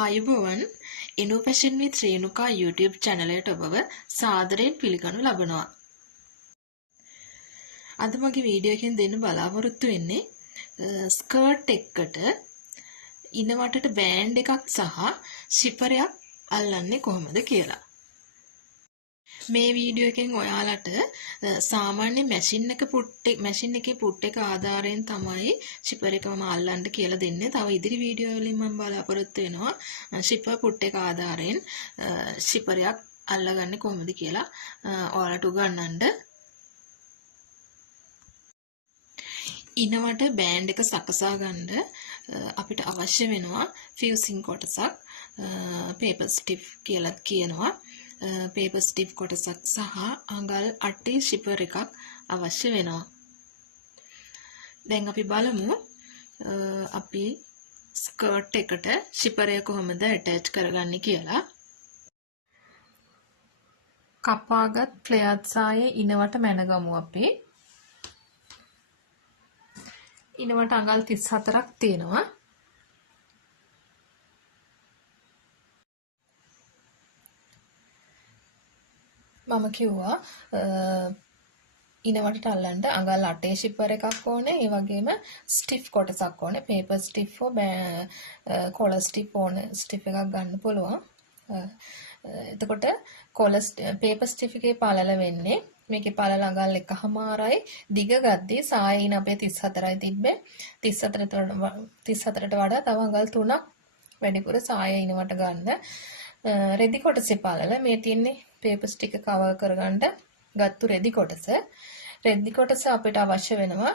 ආයුබෝවන් innovation with Renuka YouTube channel එකට ඔබව සාදරයෙන් පිළිගනු ලබනවා. අද මගේ වීඩියෝ එකෙන් දෙන්න බලාපොරොත්තු වෙන්නේ ස්කර්ට් එකකට ඉනවටට බෑන්ඩ් එකක් සහ ෂිපරයක් අල්ලන්නේ කොහොමද කියලා. මේ වීඩියෝ එකෙන් ඔයාලට සාමාන්‍ය මැෂින් එකේ පුට් එක ආධාරයෙන් තමයි ෂිපර් එකම අල්ලන්න කියලා දෙන්නේ. තව ඉදිරි වීඩියෝ වලින් මම බලාපොරොත්තු වෙනවා ෂිපර් පුට් එක ආධාරයෙන් ෂිපරයක් අල්ලගන්නේ කොහොමද කියලා ඔයාලට උගන්වන්න. ඉනවට බෑන්ඩ් එක සකසා ගන්න අපිට අවශ්‍ය වෙනවා ෆියුසින් කොටසක්, පේපර් ස්ටිෆ් කියලා කියනවා. පේපර් ස්ටිෆ් කොටසක් සහ අඟල් 8 ෂිපර් එකක් අවශ්‍ය වෙනවා. දැන් අපි බලමු අපි ස්කර්ට් එකට ෂිපරය කොහොමද ඇටච් කරගන්නේ කියලා. කපාගත් ෆ්ලෙයර් සායේ ඉනවට මැනගමු අපි. ඉනවට අඟල් 34ක් තියෙනවා. මම කිව්වා ඉනවටට අල්ලන්න අඟල් 8 ෂිපර් එකක් ඕනේ. ඒ වගේම ස්ටිෆ් කොටසක් ඕනේ. පේපර් ස්ටිෆ් කොලර් ස්ටිෆ් ඕනේ. ස්ටිෆ් එකක් ගන්න පුළුවන්. එතකොට පේපර් ස්ටිෆ් එකේ පළල වෙන්නේ මේකේ පළල අඟල් 1.5යි. දිග ගද්දී සායින් අපේ 34යි තිබ්බේ. 34ට වඩා තව අඟල් 3ක් වැඩිපුර සාය ඉනවට ගන්න. රෙදි කොටසේ පළල මේ තියෙන්නේ පේපර් ස්ටික් එක කවර් කරගන්න ගත්තු රෙදි කොටස. රෙදි කොටස අපිට අවශ්‍ය වෙනවා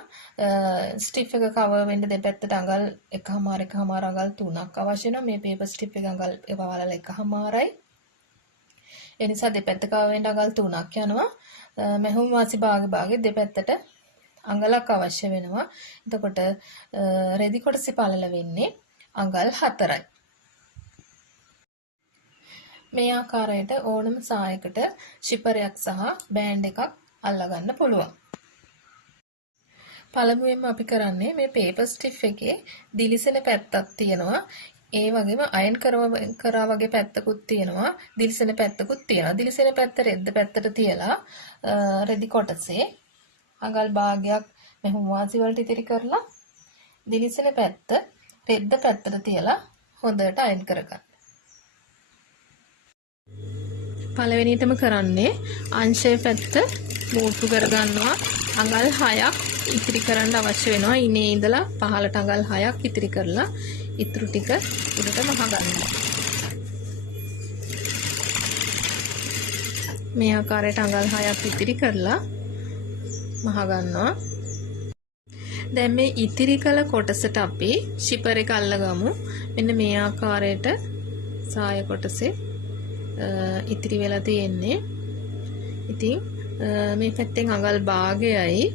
ස්ටිෆ් එක කවර් වෙන්න දෙපැත්තට අඟල් 1.5 අඟල් 3ක් අවශ්‍ය වෙනවා. මේ පේපර් ස්ටිෆ් එක අඟල් පළල 1.5යි. ඒ නිසා දෙපැත්ත කවර් වෙන්න අඟල් 3ක් යනවා. මැහුම් වාසි භාගේ දෙපැත්තට අඟලක් අවශ්‍ය වෙනවා. එතකොට රෙදි කොටසේ පළල වෙන්නේ අඟල් 4යි. මේ ආකාරයට ඕනම සායකට ෂිපරයක් සහ බෑන්ඩ් එකක් අල්ලගන්න පුළුවන්. පළමුවෙන්ම අපි කරන්නේ මේ පේපර් ස්ටිෆ් එකේ දිලිසෙන පැත්තක් තියෙනවා. ඒ වගේම අයන් කරා වගේ පැත්තකුත් තියෙනවා. දිලිසෙන පැත්තකුත් තියෙනවා. දිලිසෙන පැත්ත රෙද්ද පැත්තට තියලා රෙදි කොටසේ අඟල් භාගයක් මෙහුම් වාසි වලට ඉතිරි කරලා දිලිසෙන පැත්ත රෙද්ද පැත්තට තියලා හොඳට අයන් කරගන්න. පළවෙනියටම කරන්නේ අංශය පැත්ත මූට්ටු කරගන්නවා. අඟල් 6ක් ඉතිරි කරන්න අවශ්‍ය වෙනවා. ඉනේ ඉඳලා පහළට අඟල් 6ක් ඉතිරි කරලා ඉතුරු ටික උඩට මහ ගන්නවා. මේ ආකාරයට අඟල් 6ක් ඉතිරි කරලා මහ ගන්නවා. දැන් මේ ඉතිරි කළ කොටසට අපි ෂිපර් එක අල්ලගමු. මෙන්න මේ ආකාරයට සාය කොටසේ ඉතිරි වෙලා තියෙන්නේ. ඉතින් මේ පැත්තෙන් අඟල් භාගයයි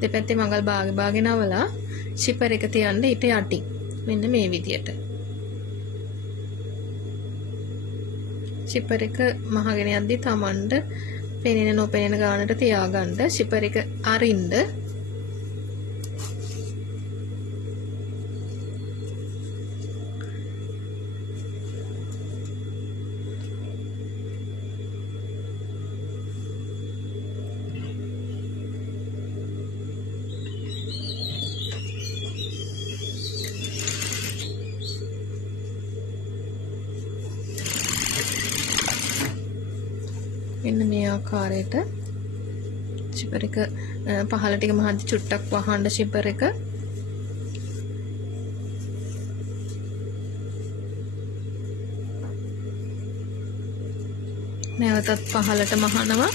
දෙපැත්තේ අඟල් භාගේ නවලා ෂිපර් එක තියන්න ඊට යටින් මෙන්න මේ විදියට ෂිපර් එක මහගෙන යද්දි තමන්ට පෙනෙන නොපෙනෙන ගානට තියාගන්න. ෂිපර් එක අරින්න මෙන්න මේ ආකාරයට ෂිපර් එක පහළ ටික මහද්දි චුට්ටක් වහන්න ෂිපර් එක. නැවතත් පහළට මහනවා.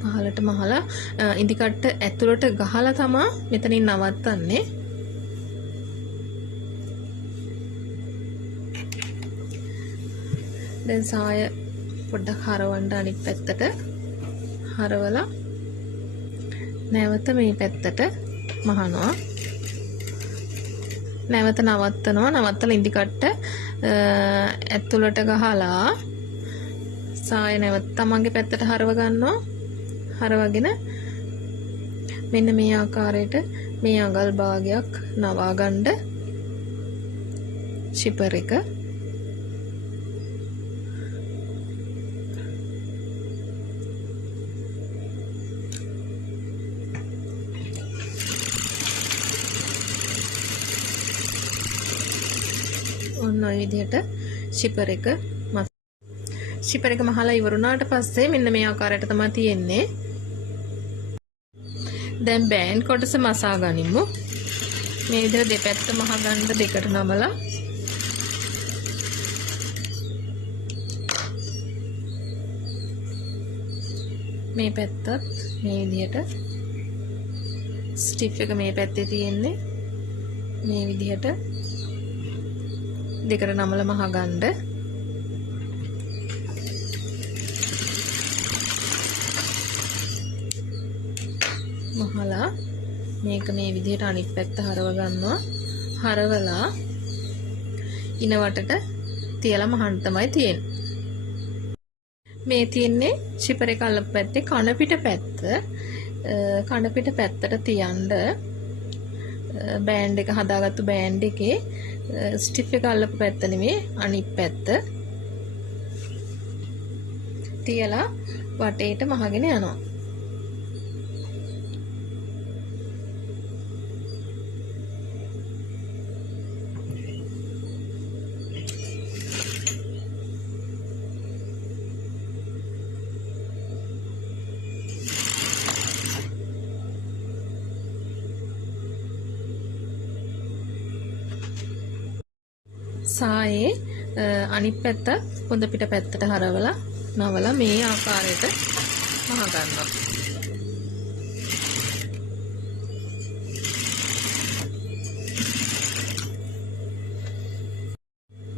පහළට මහලා ඉදිකට්ට ඇතුළට ගහලා තමා මෙතනින් නවත්තන්නේ. දැන් සාය පොඩ්ඩක් හරවන්න අනිත් පැත්තට හරවලා නැවත මේ පැත්තට මහනවා. නැවත නවත්තනවා. නවත්තලා ඉදිකට්ට ඇතුළට ගහලා සාය නැවත තමන්ගේ පැත්තට හරව ගන්නවා. හරවගෙන මෙන්න මේ ආකාරයට මේ අඟල් භාගයක් නවා ගන්න ෂිපර් එක ඔන්න ඔය විදිහට ෂිපර් එක මහලා ඉවරුණාට පස්සේ මෙන්න මේ ආකාරයට තමයි තියෙන්නේ. දැන් බෑන්ඩ් කොටස මසා ගනිමු. මේ විදිහට දෙපැත්ත මහගන්න දෙකට නමලා මේ පැත්තත් මේ විදිහට ස්ටිෆ් එක මේ පැත්තේ තියෙන්නේ මේ විදිහට දෙකට නමලා මහගන්න මහලා මේක මේ විදිහට අනිත් පැත්ත හරව ගන්නවා. හරවලා ඉනවටට තියලා මහන්න තමයි තියෙන්නේ. මේ තියෙන්නේ ෂිපර් එක අල්ලපු පැත්තේ කන පිට පැත්ත. කන පිට පැත්තට තියන්න බෑන්ඩ් එක හදාගත්තු බෑන්ඩ් එකේ ස්ටිෆ් එක අල්ලපු පැත්ත නෙමෙයි අනිත් පැත්ත තියලා වටේට මහගෙන යනවා. සායේ අනිත් පැත්ත පොඳ පිට පැත්තට හරවලා නවලා මේ ආකාරයට මහ ගන්නවා.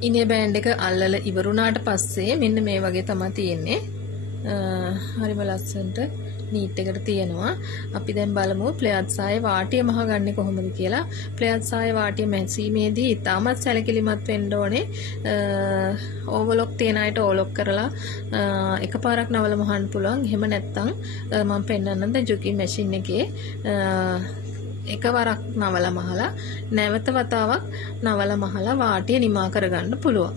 ඉනේ බෑන්ඩ් එක අල්ලලා ඉවරුණාට පස්සේ මෙන්න මේ වගේ තමයි තියෙන්නේ. හරිම ලස්සනට නීට් එකට තියෙනවා. අපි දැන් බලමු ප්ලේයර් සායේ වාටිය මහගන්නේ කොහොමද කියලා. ප්ලේයර් සායේ වාටිය මැසීමේදී ඉතාමත් සැලකිලිමත් වෙන්න ඕනේ. ඕවර්ලොක් තියන අයට ඕලොක් කරලා එකපාරක් නවල මහන්න පුළුවන්. එහෙම නැත්නම් මම පෙන්නන්නම් දැන් ජුකි මැෂින් එකේ එකවරක් නවල මහලා නැවත වතාවක් නවල මහලා වාටිය නිමා කරගන්න පුළුවන්.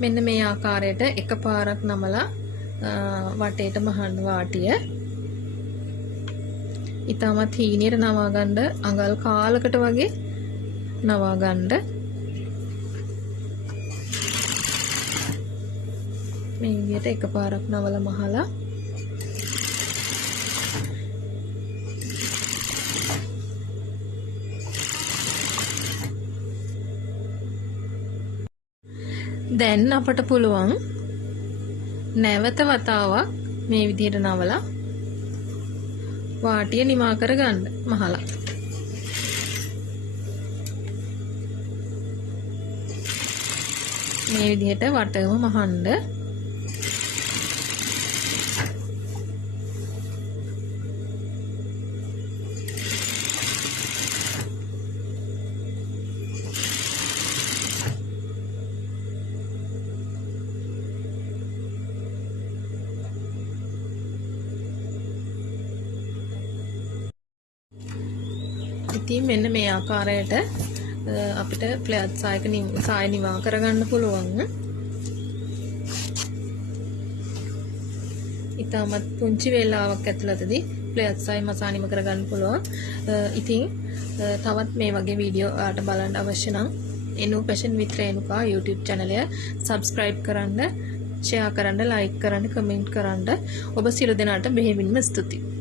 මෙන්න මේ ආකාරයට එකපාරක් නමලා වටේට මහන්න වාටිය ඊටමත් හීනියට නවා ගන්න අඟල් කාලකට වගේ නවා ගන්න මේ විදිහට එකපාරක් නවලා මහලා දැන් අපට පුළුවන් නැවත වතාවක් මේ විදිහට නවලා වාටිය නිමා කරගන්න මහලා. මේ විදිහට වටම මහන්න ඉතින් මෙන්න මේ ආකාරයට අපිට ප්ලේයර් සාය නිවා කරගන්න පුළුවන්. ඉතාමත් පුංචි වේලාවක් ඇතුළතදී ප්ලේයර් සාය මසානිම කරගන්න පුළුවන්. ඉතින් තවත් මේ වගේ වීඩියෝ ඔයාලට බලන්න අවශ්‍ය නම් එනු පැෂන් විත් රේණුකා YouTube channel එක subscribe කරන්න, share කරන්න, like කරන්න, comment කරන්න. ඔබ සියලු දෙනාට බෙහෙවින්ම ස්තුතියි.